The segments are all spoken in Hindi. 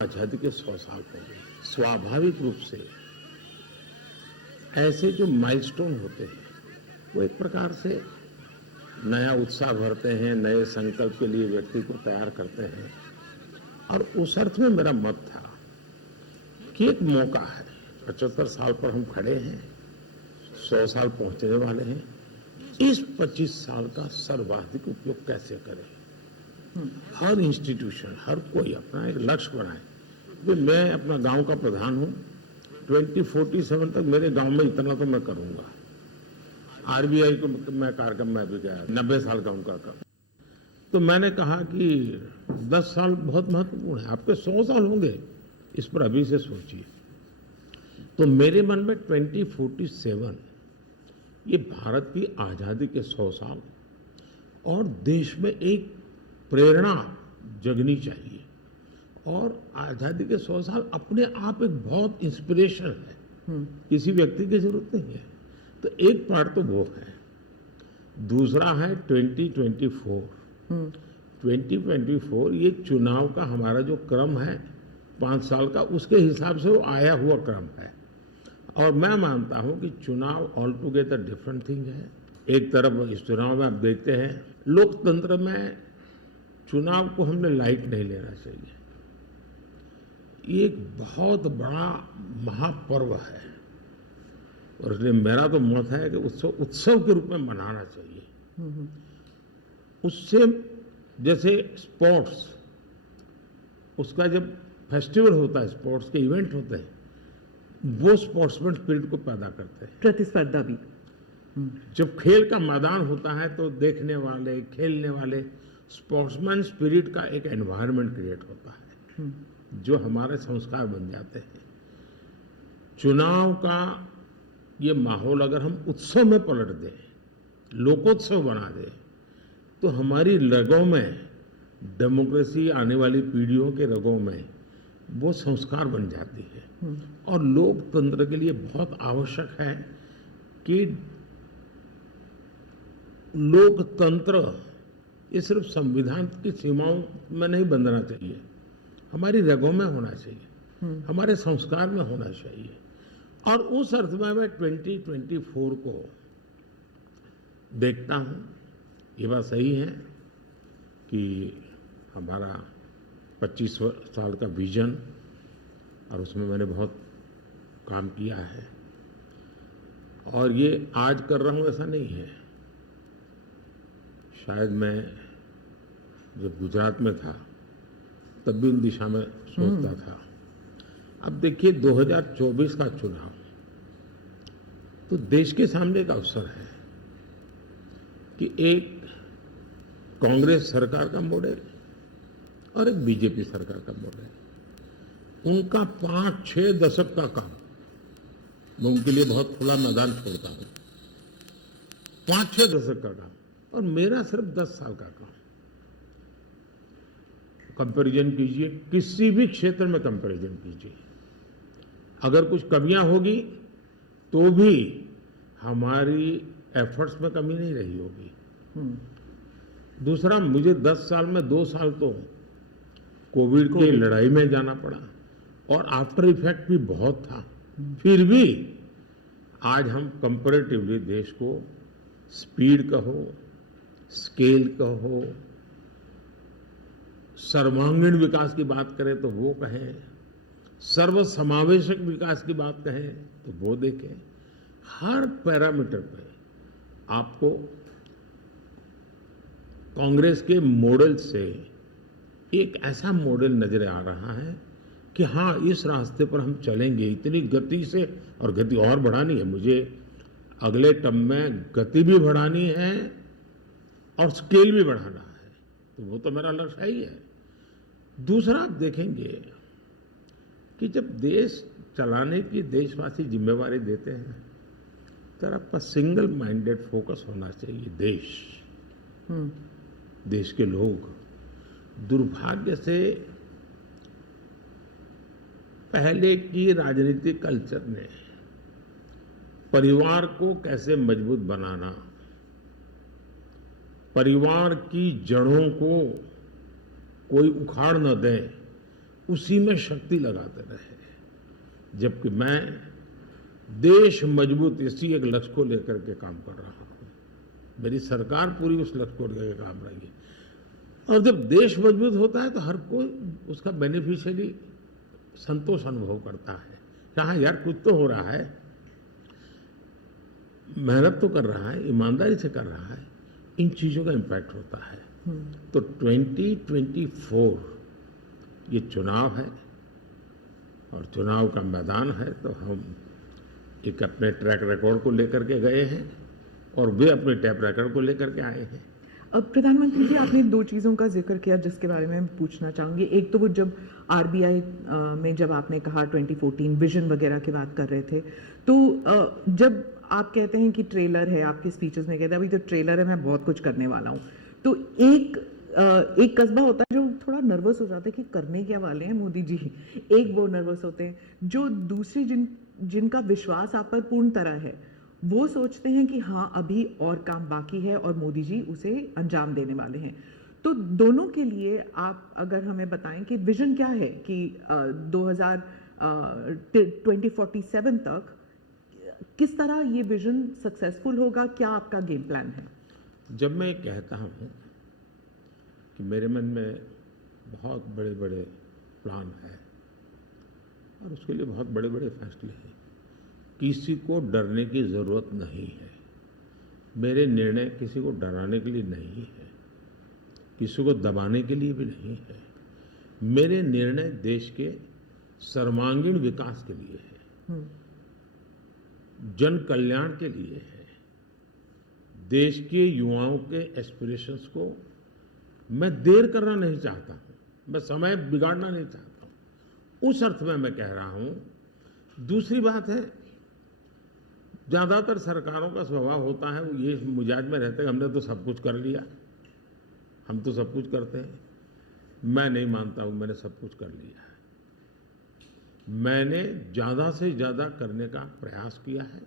आजादी के 100 साल हो गए। स्वाभाविक रूप से ऐसे जो माइलस्टोन होते हैं वो एक प्रकार से नया उत्साह भरते हैं, नए संकल्प के लिए व्यक्ति को तैयार करते हैं। और उस अर्थ में मेरा मत था कि एक मौका है, 75 साल पर हम खड़े हैं, 100 साल पहुंचने वाले हैं, इस 25 साल का सर्वाधिक उपयोग कैसे करें। हर इंस्टीट्यूशन, हर कोई अपना एक लक्ष्य बनाए कि मैं अपना गांव का प्रधान हूं, 2047 तक मेरे गांव में इतना तो मैं करूंगा। आरबीआई को मैं कार्यक्रम में भी गया, 90 साल का उनका काम। तो मैंने कहा कि 10 साल बहुत महत्वपूर्ण है, आपके 100 साल होंगे, इस पर अभी से सोचिए। तो मेरे मन में 2047 ये भारत की आजादी के 100 साल और देश में एक प्रेरणा जगनी चाहिए। और आजादी के 100 साल अपने आप एक बहुत इंस्पिरेशन है, किसी व्यक्ति की जरूरत नहीं है। तो एक पार्ट तो वो है, दूसरा है 2024। 2024 ये चुनाव का हमारा जो क्रम है 5 साल का, उसके हिसाब से वो आया हुआ क्रम है। और मैं मानता हूं कि चुनाव ऑल टुगेदर डिफरेंट थिंग है। एक तरफ इस चुनाव में आप देखते हैं, लोकतंत्र में चुनाव को हमने लाइट नहीं लेना चाहिए। ये एक बहुत बड़ा महापर्व है और इसलिए मेरा तो मत है कि उत्सव के रूप में मनाना चाहिए। उससे जैसे स्पोर्ट्स, उसका जब फेस्टिवल होता है, स्पोर्ट्स के इवेंट होते हैं, वो स्पोर्ट्समैन स्पिरिट को पैदा करते हैं। प्रतिस्पर्धा भी। जब खेल का मैदान होता है तो देखने वाले, खेलने वाले, स्पोर्ट्समैन स्पिरिट का एक एनवायरनमेंट क्रिएट होता है जो हमारे संस्कार बन जाते हैं। चुनाव का ये माहौल अगर हम उत्सव में पलट दें, लोकोत्सव बना दें, तो हमारी रगों में डेमोक्रेसी, आने वाली पीढ़ियों के रगों में वो संस्कार बन जाती है। और लोकतंत्र के लिए बहुत आवश्यक है कि लोकतंत्र ये सिर्फ संविधान की सीमाओं में नहीं बंधना चाहिए, हमारी रगों में होना चाहिए, हमारे संस्कार में होना चाहिए। और उस अर्थ में मैं 2024 को देखता हूं। ये बात सही है कि हमारा 25 साल का विजन, और उसमें मैंने बहुत काम किया है। और ये आज कर रहा हूं ऐसा नहीं है, शायद मैं जब गुजरात में था तब भी उन दिशा में सोचता था। अब देखिए 2024 का चुनाव तो देश के सामने एक अवसर है कि एक कांग्रेस सरकार का मॉडल और एक बीजेपी सरकार का मॉडल, उनका 5-6 दशक का काम, मैं उनके लिए बहुत खुला मैदान छोड़ता हूं। 5-6 दशक का काम और मेरा सिर्फ 10 साल का काम। कंपैरिजन कीजिए, किसी भी क्षेत्र में कंपैरिजन कीजिए, अगर कुछ कमियां होगी तो भी हमारी एफर्ट्स में कमी नहीं रही होगी। दूसरा, मुझे 10 साल में 2 साल तो कोविड की लड़ाई में जाना पड़ा और आफ्टर इफेक्ट भी बहुत था। फिर भी आज हम कंपैरेटिवली देश को स्पीड कहो, स्केल कहो, सर्वांगीण विकास की बात करें तो वो कहें, सर्व समावेशक विकास की बात कहें तो वो देखें, हर पैरामीटर पे आपको कांग्रेस के मॉडल से एक ऐसा मॉडल नजर आ रहा है कि हाँ, इस रास्ते पर हम चलेंगे इतनी गति से, और गति और बढ़ानी है मुझे, अगले टर्म में गति भी बढ़ानी है और स्केल भी बढ़ाना है। तो वो तो मेरा लक्ष्य ही है। दूसरा, आप देखेंगे कि जब देश चलाने की देशवासी जिम्मेवारी देते हैं तो आपका सिंगल माइंडेड फोकस होना चाहिए। देश के लोग, दुर्भाग्य से पहले की राजनीतिक कल्चर ने परिवार को कैसे मजबूत बनाना, परिवार की जड़ों को कोई उखाड़ न दे, उसी में शक्ति लगाते रहे। जबकि मैं देश मजबूत इसी एक लक्ष्य को लेकर के काम कर रहा हूँ। मेरी सरकार पूरी उस लक्ष्य को लेकर के काम रही है। और जब देश मजबूत होता है तो हर कोई उसका बेनिफिशियरी संतोष अनुभव करता है। कहा यार कुछ तो हो रहा है, मेहनत तो कर रहा है, ईमानदारी से कर रहा है, इन चीजों का इम्पैक्ट होता है। तो 2024 ये चुनाव है और चुनाव का मैदान है, तो हम एक अपने ट्रैक रिकॉर्ड को लेकर के गए हैं और वे अपने ट्रैक रिकॉर्ड को लेकर के आए हैं। अब प्रधानमंत्री जी, आपने दो चीज़ों का जिक्र किया जिसके बारे में पूछना चाहूँगी। एक तो वो जब आरबीआई में जब आपने कहा 2014 विजन वगैरह की बात कर रहे थे, तो जब आप कहते हैं कि ट्रेलर है, आपके स्पीचेस में कहते हैं अभी तो ट्रेलर है, मैं बहुत कुछ करने वाला हूँ, तो एक कस्बा होता है जो थोड़ा नर्वस हो जाता है कि करने क्या वाले हैं मोदी जी। एक वो नर्वस होते हैं, जो दूसरे जिनका विश्वास आप पर पूर्ण तरह है, वो सोचते हैं कि हाँ अभी और काम बाकी है और मोदी जी उसे अंजाम देने वाले हैं। तो दोनों के लिए आप अगर हमें बताएं कि विजन क्या है कि 2047 तक किस तरह ये विजन सक्सेसफुल होगा, क्या आपका गेम प्लान है? जब मैं कहता हूँ कि मेरे मन में बहुत बड़े बड़े प्लान है और उसके लिए बहुत बड़े बड़े फैसले हैं, किसी को डरने की ज़रूरत नहीं है। मेरे निर्णय किसी को डराने के लिए नहीं है, किसी को दबाने के लिए भी नहीं है। मेरे निर्णय देश के सर्वांगीण विकास के लिए है, जन कल्याण के लिए है। देश के युवाओं के एस्पिरेशंस को मैं देर करना नहीं चाहता हूँ, मैं समय बिगाड़ना नहीं चाहता हूँ, उस अर्थ में मैं कह रहा हूँ। दूसरी बात है, ज़्यादातर सरकारों का स्वभाव होता है वो ये मिजाज में रहते हैं हमने तो सब कुछ कर लिया, हम तो सब कुछ करते हैं। मैं नहीं मानता हूँ मैंने सब कुछ कर लिया है। मैंने ज़्यादा से ज़्यादा करने का प्रयास किया है,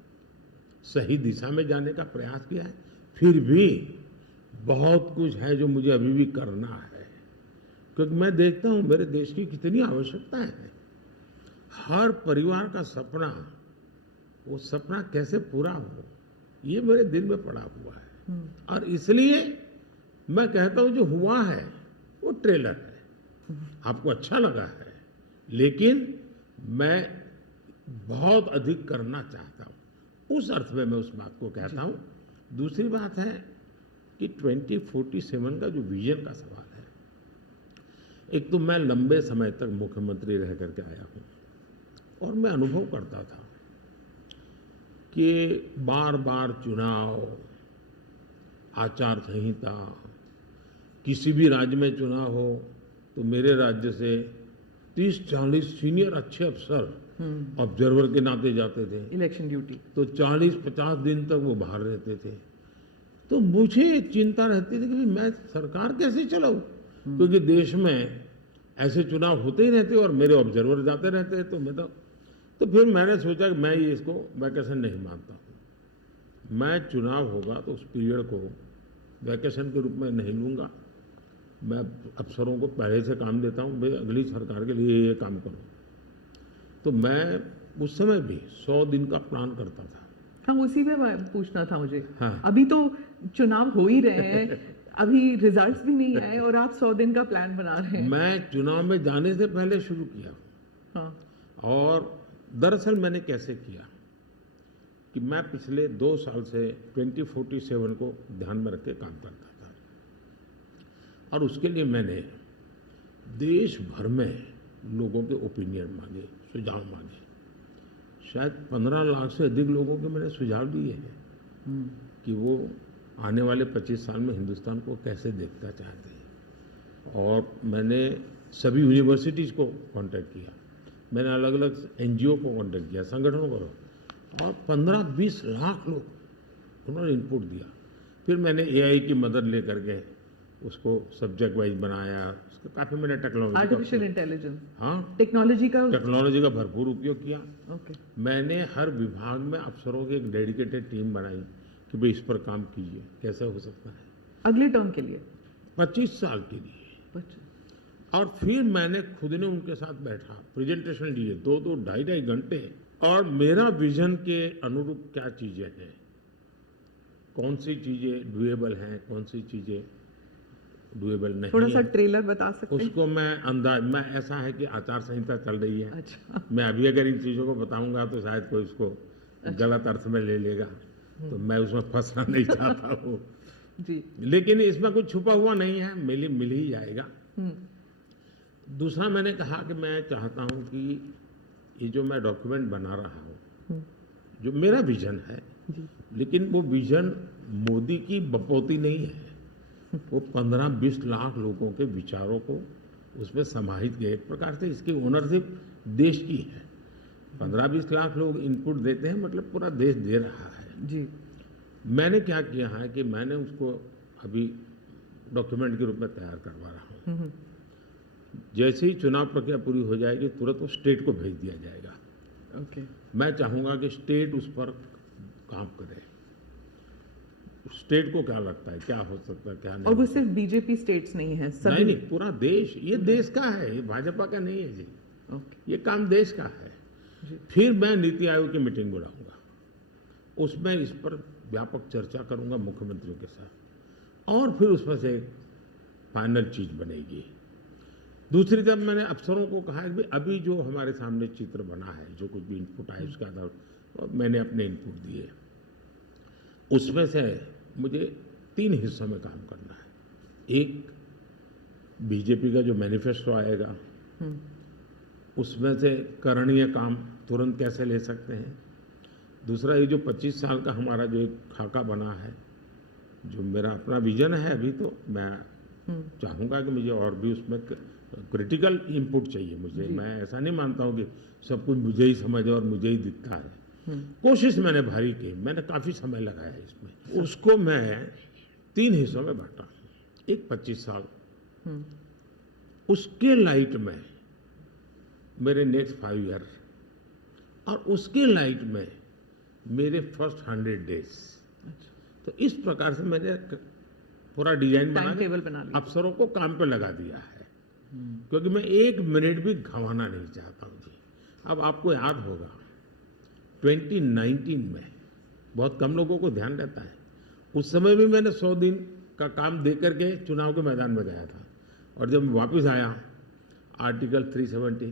सही दिशा में जाने का प्रयास किया है। फिर भी बहुत कुछ है जो मुझे अभी भी करना है, क्योंकि मैं देखता हूँ मेरे देश की कितनी आवश्यकताएं हैं। हर परिवार का सपना, वो सपना कैसे पूरा हो, ये मेरे दिल में पड़ा हुआ है। और इसलिए मैं कहता हूँ जो हुआ है वो ट्रेलर है, आपको अच्छा लगा है, लेकिन मैं बहुत अधिक करना चाहता हूँ, उस अर्थ में मैं उस बात को कहता हूँ। दूसरी बात है कि 2047 का जो विजन का सवाल है, एक तो मैं लंबे समय तक मुख्यमंत्री रह करके आया हूँ और मैं अनुभव करता था कि बार बार चुनाव, आचार संहिता, किसी भी राज्य में चुनाव हो तो मेरे राज्य से 30-40 सीनियर अच्छे अफसर ऑब्जर्वर के नाते जाते थे इलेक्शन ड्यूटी, तो 40-50 दिन तक वो बाहर रहते थे। तो मुझे चिंता रहती थी कि मैं सरकार कैसे चलाऊं, क्योंकि देश में ऐसे चुनाव होते ही रहते और मेरे ऑब्जर्वर जाते रहते। तो फिर मैंने सोचा कि मैं ये इसको वैकेशन नहीं मानता हूँ। मैं चुनाव होगा तो उस पीरियड को वैकेशन के रूप में नहीं लूँगा। मैं अफसरों को पहले से काम देता हूँ, भाई अगली सरकार के लिए ये काम करो। तो मैं उस समय भी 100 दिन का प्लान करता था। हाँ, उसी में पूछना था मुझे। हाँ। अभी तो चुनाव हो ही रहे हैं, अभी रिजल्ट्स भी नहीं आए और आप 100 दिन का प्लान बना रहे हैं। मैं चुनाव में जाने से पहले शुरू किया। हाँ। और दरअसल मैंने कैसे किया कि मैं पिछले 2 साल से 2047 को ध्यान में रख के काम करता था, और उसके लिए मैंने देश भर में लोगों के ओपिनियन मांगे, सुझाव मांगे। शायद 15 लाख से अधिक लोगों के मैंने सुझाव दिए हैं कि वो आने वाले 25 साल में हिंदुस्तान को कैसे देखना चाहते हैं। और मैंने सभी यूनिवर्सिटीज़ को कांटेक्ट किया, मैंने अलग अलग एनजीओ को कांटेक्ट किया, संगठनों को, और 15-20 लाख लोग उन्होंने इनपुट दिया। फिर मैंने एआई की मदद लेकर के उसको सब्जेक्ट वाइज बनाया, उसका काफ़ी मैंने टेक्नोलॉजी, आर्टिफिशियल इंटेलिजेंस, हाँ, टेक्नोलॉजी का भरपूर उपयोग किया। ओके। मैंने हर विभाग में अफसरों की एक डेडिकेटेड टीम बनाई कि भाई इस पर काम कीजिए, कैसे हो सकता है अगले टर्म के लिए, 25 साल के लिए। और फिर मैंने खुद ने उनके साथ बैठा, प्रेजेंटेशन दिए 2-2 ढाई-ढाई घंटे, और मेरा विजन के अनुरूप क्या चीजें हैं, कौन सी चीजें डुएबल हैं, कौन सी चीजें डुएबल नहीं थोड़ा सा है, ट्रेलर बता सकते हैं? उसको मैं ऐसा है कि आचार संहिता चल रही है, अच्छा। मैं अभी अगर इन चीजों को बताऊंगा तो शायद कोई उसको गलत अर्थ में ले लेगा, तो मैं उसमें फंसना नहीं चाहता हूँ। जी। लेकिन इसमें कुछ छुपा हुआ नहीं है, मिल ही जाएगा। हम्म। दूसरा मैंने कहा कि मैं चाहता हूं कि ये जो मैं डॉक्यूमेंट बना रहा हूं, जो मेरा विजन है, लेकिन वो विजन मोदी की बपौती नहीं है, वो 15-20 लाख लोगों के विचारों को उसमें समाहित किया। एक प्रकार से इसकी ओनरशिप देश की है। 15-20 लाख लोग इनपुट देते हैं, मतलब पूरा देश दे रहा है। जी। मैंने क्या किया है कि मैंने उसको अभी डॉक्यूमेंट के रूप में तैयार करवा रहा हूँ। जैसे ही चुनाव प्रक्रिया पूरी हो जाएगी तुरंत वो स्टेट को भेज दिया जाएगा। ओके। मैं चाहूंगा कि स्टेट उस पर काम करे। स्टेट को क्या लगता है, क्या हो सकता है, क्या नहीं। और वो सिर्फ बीजेपी स्टेट्स नहीं है, सभी। नहीं, पूरा देश, ये देश का है, ये भाजपा का नहीं है जी। ओके। ये काम देश का है। फिर मैं नीति आयोग की मीटिंग बुलाऊंगा, उसमें इस पर व्यापक चर्चा करूंगा मुख्यमंत्रियों के साथ, और फिर उसमें से एक फाइनल चीज बनेगी। दूसरी तरफ मैंने अफसरों को कहा कि अभी जो हमारे सामने चित्र बना है, जो कुछ भी इनपुट आए उसका आधार, और मैंने अपने इनपुट दिए, उसमें से मुझे 3 हिस्सों में काम करना है। एक, बीजेपी का जो मैनिफेस्टो आएगा उसमें से करणीय काम तुरंत कैसे ले सकते हैं। दूसरा, ये जो 25 साल का हमारा जो एक खाका बना है, जो मेरा अपना विजन है, अभी तो मैं चाहूँगा कि मुझे और भी उसमें क्रिटिकल इनपुट चाहिए मुझे। मैं ऐसा नहीं मानता हूँ कि सब कुछ मुझे ही समझ और मुझे ही दिखता है। कोशिश मैंने भारी की, मैंने काफ़ी समय लगाया इसमें। उसको मैं 3 हिस्सों में बांटा। एक 25 साल, उसके लाइट में मेरे नेक्स्ट 5 ईयर, और उसके लाइट में मेरे फर्स्ट 100 डेज। तो इस प्रकार से मैंने पूरा डिजाइन बना के अफसरों को काम पे लगा दिया है, क्योंकि मैं 1 मिनट भी गंवाना नहीं चाहता हूँ जी। अब आपको याद होगा 2019 में बहुत कम लोगों को ध्यान रहता है, उस समय भी मैंने 100 दिन का काम दे करके चुनाव के मैदान में गया था, और जब मैं वापस आया आर्टिकल 370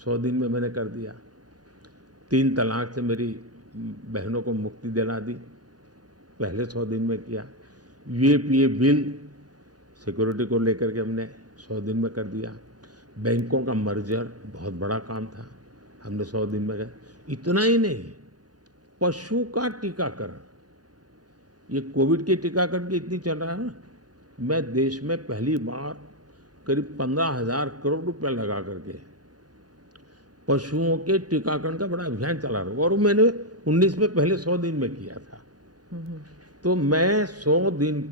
100 दिन में मैंने कर दिया। 3 तलाक से मेरी बहनों को मुक्ति दिला दी, पहले 100 दिन में किया। यूएपीए बिल सिक्योरिटी को लेकर के हमने 100 दिन में कर दिया। बैंकों का मर्जर बहुत बड़ा काम था, हमने 100 दिन में किया। इतना ही नहीं, पशु का टीकाकरण, ये कोविड के टीकाकरण की इतनी चल रहा है ना, मैं देश में पहली बार करीब 15,000 करोड़ रुपया लगा करके पशुओं के टीकाकरण का बड़ा अभियान चला रहा हूँ, और मैंने 19 में पहले 100 दिन में किया था। तो मैं 100 दिन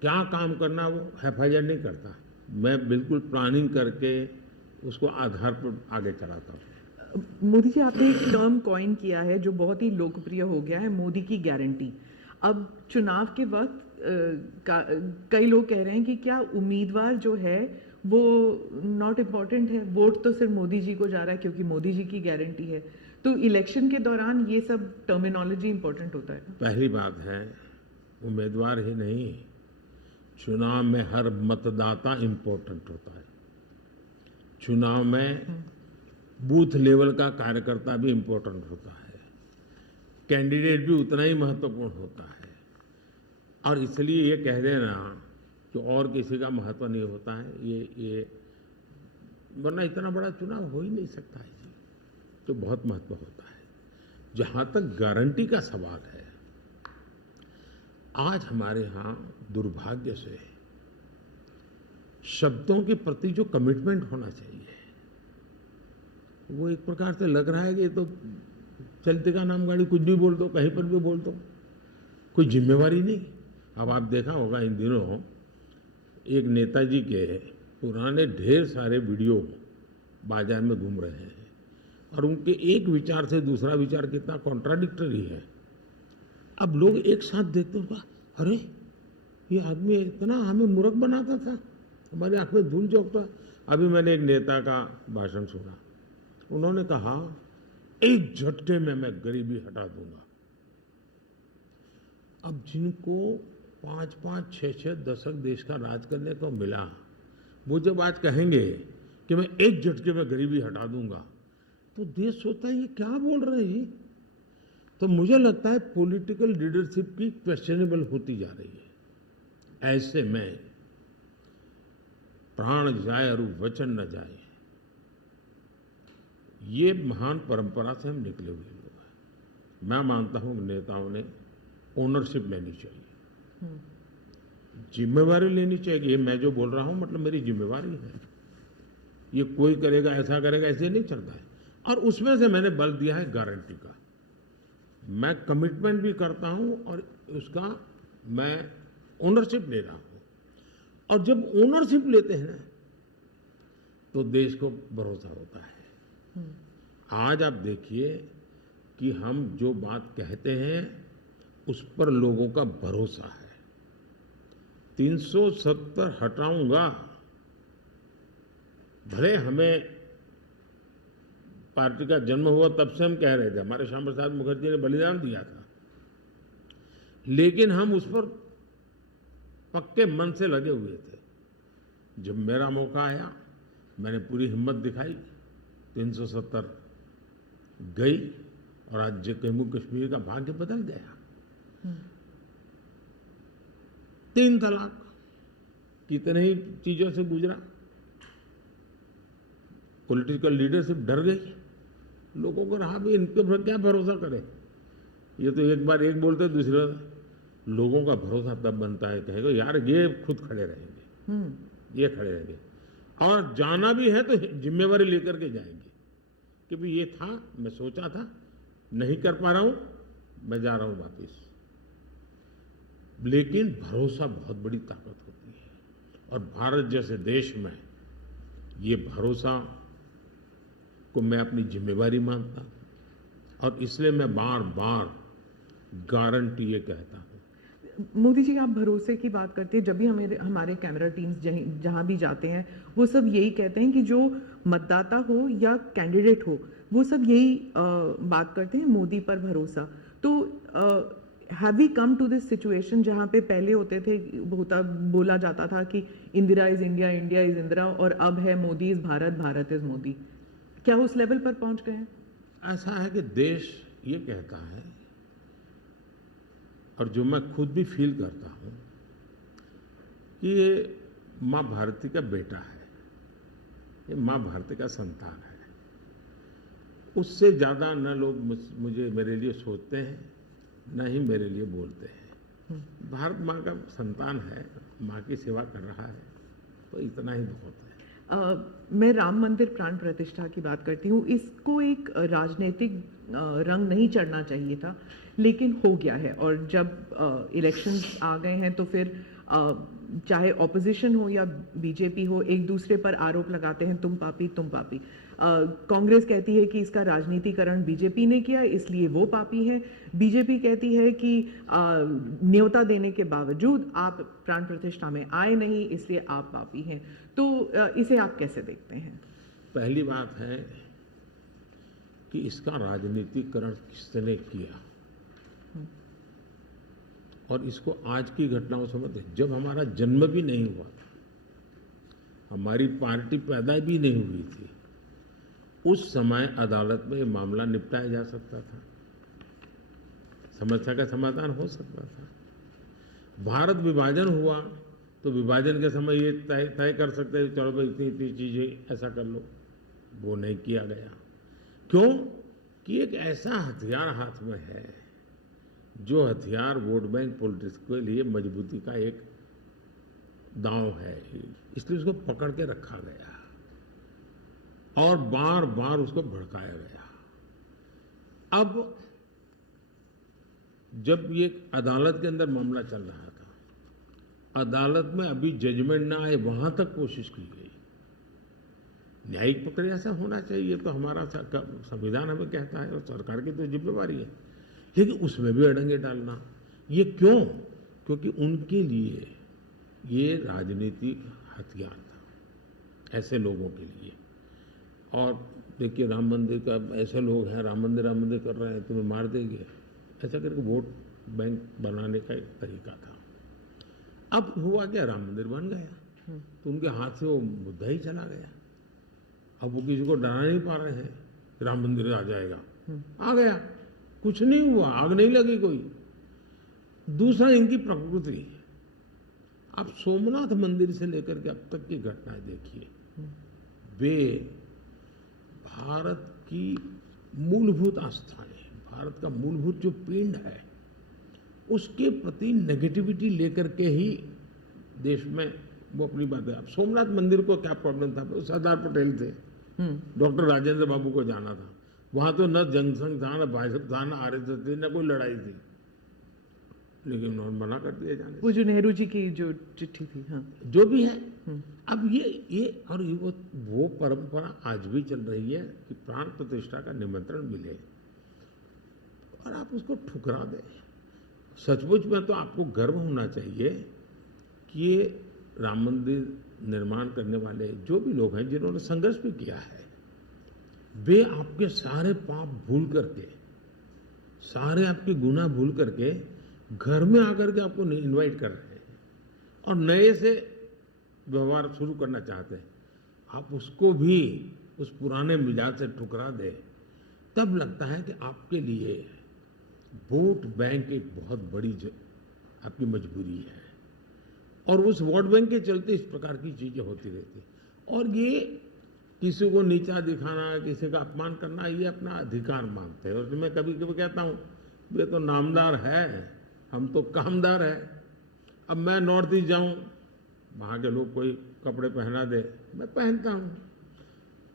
क्या काम करना वो हैफाजत नहीं करता, मैं बिल्कुल प्लानिंग करके उसको आधार पर आगे चलाता हूँ। मोदी जी, आपने एक टर्म कॉइन किया है जो बहुत ही लोकप्रिय हो गया है, मोदी की गारंटी। अब चुनाव के वक्त कई लोग कह रहे हैं कि क्या उम्मीदवार जो है वो नॉट इम्पॉर्टेंट है, वोट तो सिर्फ मोदी जी को जा रहा है क्योंकि मोदी जी की गारंटी है। तो इलेक्शन के दौरान ये सब टर्मिनोलॉजी इम्पोर्टेंट होता है। पहली बात है, उम्मीदवार ही नहीं, चुनाव में हर मतदाता इम्पोर्टेंट होता है। चुनाव में बूथ लेवल का कार्यकर्ता भी इम्पोर्टेंट होता है, कैंडिडेट भी उतना ही महत्वपूर्ण होता है। और इसलिए ये कह देना कि और किसी का महत्व नहीं होता है, ये वरना इतना बड़ा चुनाव हो ही नहीं सकता है जी, तो बहुत महत्व होता है। जहाँ तक गारंटी का सवाल है, आज हमारे यहाँ दुर्भाग्य से शब्दों के प्रति जो कमिटमेंट होना चाहिए, वो एक प्रकार से लग रहा है कि ये तो चलते का नाम गाड़ी, कुछ भी बोल दो, कहीं पर भी बोल दो, कोई जिम्मेवारी नहीं। अब आप देखा होगा इन दिनों एक नेताजी के पुराने ढेर सारे वीडियो बाजार में घूम रहे हैं, और उनके एक विचार से दूसरा विचार कितना कॉन्ट्राडिक्टरी है। अब लोग एक साथ देखते होगा, अरे ये आदमी इतना हमें मूर्ख बनाता था, हमारी आंख में धूल झोंकता। अभी मैंने एक नेता का भाषण सुना, उन्होंने कहा एक झटके में मैं गरीबी हटा दूंगा। अब जिनको 5-5, 6-6 दशक देश का राज करने को मिला, वो जब आज कहेंगे कि मैं एक झटके में गरीबी हटा दूंगा, तो देश सोचता है ये क्या बोल रहे हैं। तो मुझे लगता है पॉलिटिकल लीडरशिप की क्वेश्चनेबल होती जा रही है। ऐसे में प्राण जाए और वचन न जाए, ये महान परंपरा से हम निकले हुए लोग हैं। मैं मानता हूं नेताओं ने ओनरशिप लेनी चाहिए, जिम्मेवारी लेनी चाहिए। ये मैं जो बोल रहा हूं मतलब मेरी जिम्मेवारी है, ये कोई करेगा ऐसा करेगा ऐसे नहीं चलता है। और उसमें से मैंने बल दिया है गारंटी का। मैं कमिटमेंट भी करता हूं और उसका मैं ओनरशिप ले रहा हूं। और जब ओनरशिप लेते हैं तो देश को भरोसा होता है। आज आप देखिए कि हम जो बात कहते हैं उस पर लोगों का भरोसा है। 370 हटाऊंगा, भले हमें पार्टी का जन्म हुआ तब से हम कह रहे थे, हमारे श्यामा प्रसाद मुखर्जी ने बलिदान दिया था, लेकिन हम उस पर पक्के मन से लगे हुए थे। जब मेरा मौका आया मैंने पूरी हिम्मत दिखाई, 370 गई और आज जम्मू कश्मीर का भाग्य बदल गया। 3 तलाक कितने ही चीजों से गुजरा। पॉलिटिकल लीडरशिप डर गई, लोगों को रहा भी इनके पर क्या भरोसा करे। ये तो एक बार एक बोलते दूसरी बार, लोगों का भरोसा तब बनता है कहेगा यार ये खुद खड़े रहेंगे, ये खड़े रहेंगे। और जाना भी है तो जिम्मेवारी लेकर के जाएंगे कि भाई ये था, मैं सोचा था, नहीं कर पा रहा हूं, मैं जा रहा हूं वापिस। लेकिन भरोसा बहुत बड़ी ताकत होती है और भारत जैसे देश में ये भरोसा को मैं अपनी जिम्मेवारी मानता हूं और इसलिए मैं बार बार गारंटी ये कहता हूं। मोदी जी, आप भरोसे की बात करते हैं, जब भी हमारे कैमरा टीम्स जहां भी जाते हैं वो सब यही कहते हैं कि जो मतदाता हो या कैंडिडेट हो वो सब यही बात करते हैं, मोदी पर भरोसा। तो have we come to this situation जहां पे पहले होते थे, बोला जाता था कि Indira is India, India is Indira, और अब है मोदी इज भारत, भारत इज मोदी। क्या उस लेवल पर पहुंच गए हैं? ऐसा है कि देश ये कहता है और जो मैं खुद भी फील करता हूं कि ये माँ भारती का बेटा है, ये माँ भारती का संतान है। उससे ज़्यादा न लोग मुझे मेरे लिए सोचते हैं, न ही मेरे लिए बोलते हैं। भारत माँ का संतान है, माँ की सेवा कर रहा है, तो इतना ही बहुत है। मैं राम मंदिर प्राण प्रतिष्ठा की बात करती हूँ। इसको एक राजनीतिक रंग नहीं चढ़ना चाहिए था, लेकिन हो गया है। और जब इलेक्शंस आ गए हैं तो फिर चाहे ऑपोजिशन हो या बीजेपी हो, एक दूसरे पर आरोप लगाते हैं, तुम पापी, तुम पापी। कांग्रेस कहती है कि इसका राजनीतिकरण बीजेपी ने किया इसलिए वो पापी है। बीजेपी कहती है कि न्योता देने के बावजूद आप प्राण प्रतिष्ठा में आए नहीं इसलिए आप पापी हैं। तो इसे आप कैसे देखते हैं? पहली बात है कि इसका राजनीतिकरण किसने किया, और इसको आज की घटनाओं से मत। जब हमारा जन्म भी नहीं हुआ था, हमारी पार्टी पैदा भी नहीं हुई थी, उस समय अदालत में ये मामला निपटाया जा सकता था, समस्या का समाधान हो सकता था। भारत विभाजन हुआ तो विभाजन के समय ये तय कर सकते हैं चलो भाई इतनी इतनी चीजें ऐसा कर लो, वो नहीं किया गया। क्यों? कि एक ऐसा हथियार हाथ में है जो हथियार वोट बैंक पॉलिटिक्स के लिए मजबूती का एक दांव है, इसलिए उसको पकड़ के रखा गया और बार बार उसको भड़काया गया। अब जब ये अदालत के अंदर मामला चल रहा था, अदालत में अभी जजमेंट ना आए वहां तक कोशिश की गई। न्यायिक प्रक्रिया से होना चाहिए तो हमारा संविधान हमें कहता है और सरकार की तो जिम्मेवारी है, लेकिन उसमें भी अड़ंगे डालना, ये क्यों? क्योंकि उनके लिए ये राजनीतिक हथियार था। ऐसे लोगों के लिए। और देखिए राम मंदिर का ऐसे लोग हैं, राम मंदिर कर रहे हैं, तुम्हें मार देंगे, ऐसा करके वोट बैंक बनाने का एक तरीका था। अब हुआ क्या, राम मंदिर बन गया तो उनके हाथ से वो मुद्दा ही चला गया। अब वो किसी को डरा नहीं पा रहे हैं कि राम मंदिर आ जाएगा, आ गया, कुछ नहीं हुआ, आग नहीं लगी कोई। दूसरा इनकी प्रकृति, आप सोमनाथ मंदिर से लेकर के अब तक की घटनाएं देखिए, वे भारत की मूलभूत आस्थाएं, भारत का मूलभूत जो पिंड है उसके प्रति नेगेटिविटी लेकर के ही देश में वो अपनी बात है। अब सोमनाथ मंदिर को क्या प्रॉब्लम था, सरदार पटेल थे, डॉक्टर राजेंद्र बाबू को जाना था, वहां तो न जनसंघ था, न भाजपा था, न आरएसएस थी, न कोई लड़ाई थी, लेकिन उन्होंने मना कर दिया जाने। वो जो नेहरू जी की जो चिट्ठी थी, हाँ, जो भी है, अब ये और वो परंपरा आज भी चल रही है कि प्राण प्रतिष्ठा का निमंत्रण मिले और आप उसको ठुकरा दें। सचमुच में तो आपको गर्व होना चाहिए कि ये राम मंदिर निर्माण करने वाले जो भी लोग हैं, जिन्होंने संघर्ष भी किया है, वे आपके सारे पाप भूल करके, सारे आपके गुनाह भूल करके घर में आकर के आपको इनवाइट कर रहे हैं और नए से व्यवहार शुरू करना चाहते हैं। आप उसको भी उस पुराने मिजाज से ठुकरा दे, तब लगता है कि आपके लिए वोट बैंक एक बहुत बड़ी आपकी मजबूरी है। और उस वोट बैंक के चलते इस प्रकार की चीजें होती रहती। और ये किसी को नीचा दिखाना, किसी का अपमान करना, ये अपना अधिकार मानते हैं। और मैं कभी कभी कहता हूँ, ये तो नामदार है, हम तो कामदार है। अब मैं नॉर्थ ईस्ट जाऊँ, वहाँ के लोग कोई कपड़े पहना दे, मैं पहनता हूँ,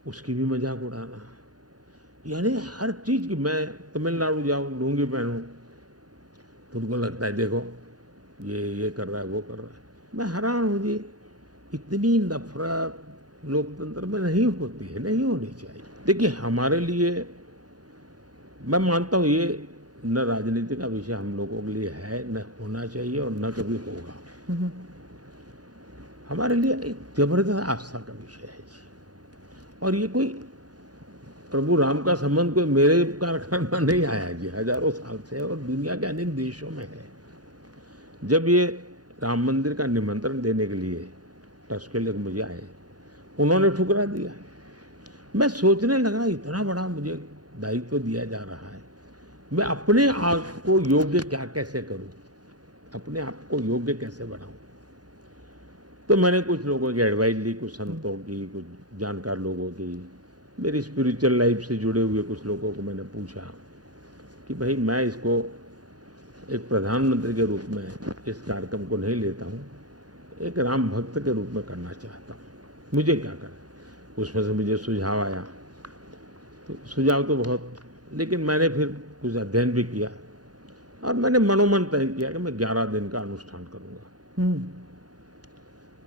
उसकी भी मजाक उड़ाना। यानी हर चीज की, मैं तमिलनाडु जाऊँ लुंगी पहनूँ तो उनको लगता है देखो ये कर रहा है, वो कर रहा है। मैं हैरान हूँ जी, इतनी नफरत लोकतंत्र में नहीं होती है, नहीं होनी चाहिए। देखिए हमारे लिए, मैं मानता हूँ ये न राजनीति का विषय हम लोगों के लिए है, न होना चाहिए और न कभी होगा। हमारे लिए एक जबरदस्त आस्था का विषय है जी। और ये कोई प्रभु राम का संबंध कोई मेरे कारखाने में नहीं आया जी, हजारों साल से, और दुनिया के अनेक देशों में है। जब ये राम मंदिर का निमंत्रण देने के लिए ट्रस्ट के लोग मुझे आए, उन्होंने ठुकरा दिया। मैं सोचने लगा, इतना बड़ा मुझे दायित्व दिया जा रहा है, मैं अपने आप को योग्य क्या कैसे करूं, अपने आप को योग्य कैसे बनाऊं। तो मैंने कुछ लोगों की एडवाइस ली, कुछ संतों की, कुछ जानकार लोगों की, मेरी स्पिरिचुअल लाइफ से जुड़े हुए कुछ लोगों को मैंने पूछा कि भाई मैं इसको एक प्रधानमंत्री के रूप में इस कार्यक्रम को नहीं लेता हूँ, एक राम भक्त के रूप में करना चाहता हूँ, मुझे क्या करना। उसमें से मुझे सुझाव आया, तो सुझाव तो बहुत, लेकिन मैंने फिर कुछ अध्ययन भी किया और मैंने मनोमन तय किया कि मैं 11 दिन का अनुष्ठान करूँगा।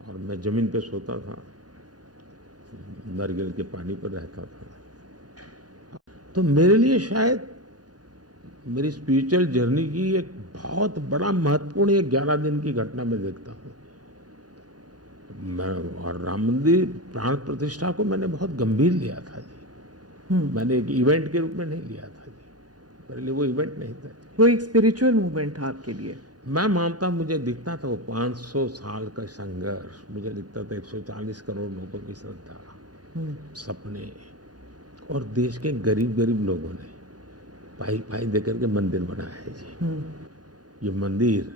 और मैं जमीन पे सोता था, नारियल के पानी पर रहता था। तो मेरे लिए शायद मेरी स्पिरिचुअल जर्नी की एक बहुत बड़ा महत्वपूर्ण ये 11 दिन की घटना में देखता हूँ मैं। और राम मंदिर प्राण प्रतिष्ठा को मैंने बहुत गंभीर लिया था जी। मैंने एक इवेंट के रूप में नहीं लिया था जी, मेरे लिए वो इवेंट नहीं था, वो एक स्पिरिचुअल मूवमेंट था आपके लिए। मैं मानता, मुझे दिखता था वो 500 साल का संघर्ष, मुझे दिखता था 140 करोड़ लोगों की श्रद्धा, सपने, और देश के गरीब गरीब लोगों ने पाई पाई देकर के मंदिर बनाया है जी। ये मंदिर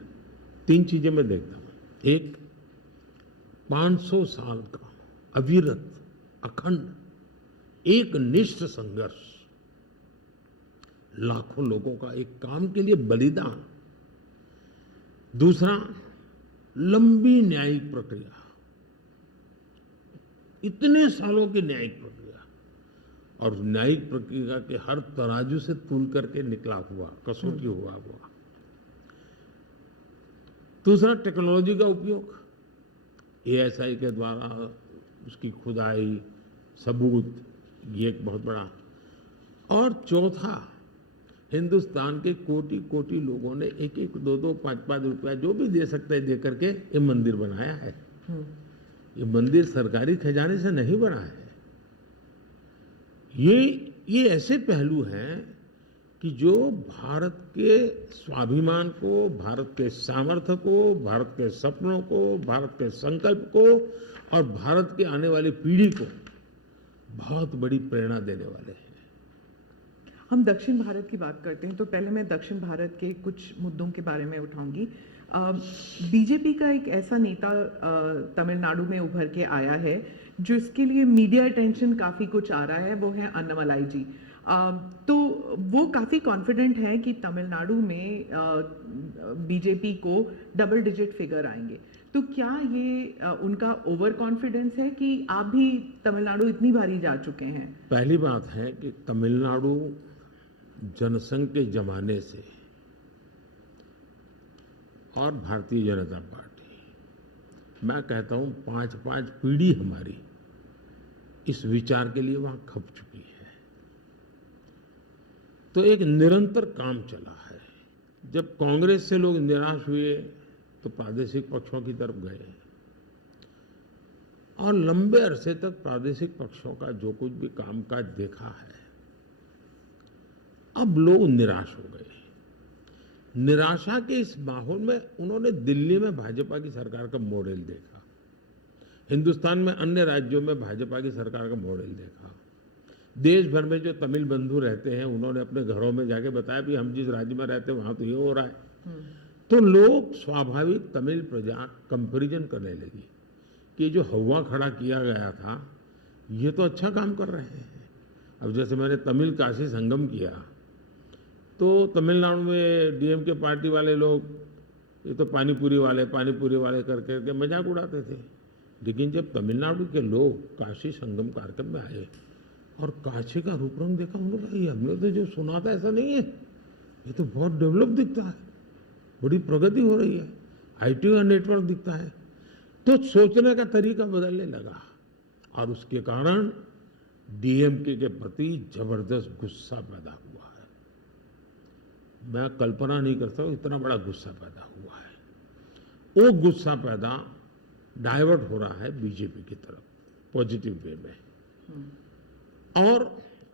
3 चीजें मैं देखता हूँ। एक, 500 साल का अविरत अखंड एक निष्ठ संघर्ष, लाखों लोगों का एक काम के लिए बलिदान। दूसरा, लंबी न्यायिक प्रक्रिया, इतने सालों की न्यायिक प्रक्रिया, और न्यायिक प्रक्रिया के हर तराजू से तूल करके निकला हुआ, कसौटी हुआ। दूसरा, टेक्नोलॉजी का उपयोग, एएसआई के द्वारा उसकी खुदाई, सबूत, ये एक बहुत बड़ा। और चौथा, हिंदुस्तान के कोटि कोटि लोगों ने 1-1, 2-2, 5-5 रुपया जो भी दे सकते हैं दे करके ये मंदिर बनाया है। ये मंदिर सरकारी खजाने से नहीं बना है। ये ऐसे पहलू हैं कि जो भारत के स्वाभिमान को, भारत के सामर्थ्य को, भारत के सपनों को, भारत के संकल्प को और भारत की आने वाली पीढ़ी को बहुत बड़ी प्रेरणा देने वाले हैं। हम दक्षिण भारत की बात करते हैं तो पहले मैं दक्षिण भारत के कुछ मुद्दों के बारे में उठाऊंगी। बीजेपी का एक ऐसा नेता तमिलनाडु में उभर के आया है जिसके लिए मीडिया अटेंशन काफ़ी कुछ आ रहा है, वो है अन्नामलाई जी। तो वो काफ़ी कॉन्फिडेंट है कि तमिलनाडु में बीजेपी को डबल डिजिट फिगर आएंगे। तो क्या ये उनका ओवर कॉन्फिडेंस है कि आप भी तमिलनाडु इतनी बारी जा चुके हैं? पहली बात है कि तमिलनाडु जनसंघ के जमाने से और भारतीय जनता पार्टी, मैं कहता हूं 5-5 पीढ़ी हमारी इस विचार के लिए वहां खप चुकी है। तो एक निरंतर काम चला है। जब कांग्रेस से लोग निराश हुए तो प्रादेशिक पक्षों की तरफ गए और लंबे अरसे तक प्रादेशिक पक्षों का जो कुछ भी कामकाज देखा है, अब लोग निराश हो गए। निराशा के इस माहौल में उन्होंने दिल्ली में भाजपा की सरकार का मॉडल देखा, हिंदुस्तान में अन्य राज्यों में भाजपा की सरकार का मॉडल देखा, देश भर में जो तमिल बंधु रहते हैं उन्होंने अपने घरों में जाके बताया भी हम जिस राज्य में रहते हैं वहां तो ये हो रहा है। तो लोग स्वाभाविक तमिल प्रजा कंपैरिजन करने लगी कि जो हवा खड़ा किया गया था ये तो अच्छा काम कर रहे हैं। अब जैसे मैंने तमिल काशी संगम किया तो तमिलनाडु में डीएमके पार्टी वाले लोग ये तो पानीपुरी वाले करके मजाक उड़ाते थे। लेकिन जब तमिलनाडु के लोग काशी संगम कार्यक्रम में आए और काशी का रूप रंग देखा, उन्होंने कहा हमने तो जो सुना था ऐसा नहीं है, ये तो बहुत डेवलप दिखता है, बड़ी प्रगति हो रही है, आईटी का नेटवर्क दिखता है। तो सोचने का तरीका बदलने लगा और उसके कारण डीएमके के प्रति जबरदस्त गुस्सा पैदा हुआ है। मैं कल्पना नहीं करता हूं इतना बड़ा गुस्सा पैदा हुआ है। वो गुस्सा पैदा डाइवर्ट हो रहा है बीजेपी की तरफ पॉजिटिव वे में। और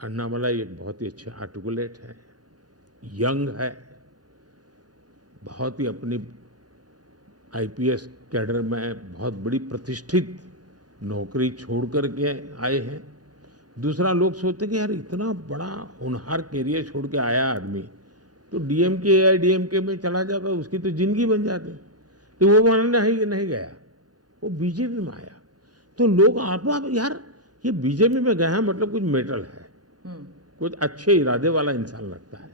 अन्नामलाई एक बहुत ही अच्छे आर्टिकुलेट है, यंग है, बहुत ही अपनी आईपीएस कैडर में बहुत बड़ी प्रतिष्ठित नौकरी छोड़ करके आए हैं। दूसरा, लोग सोचते कि यार इतना बड़ा होनहार कैरियर छोड़ के आया आदमी तो डीएमके एआईडीएमके में चला जाता, उसकी तो जिंदगी बन जाती। तो वो मानने नहीं गया, वो बीजेपी में आया। तो लोग आप यार ये बीजेपी में गया है मतलब कुछ मेटल है, कुछ अच्छे इरादे वाला इंसान लगता है।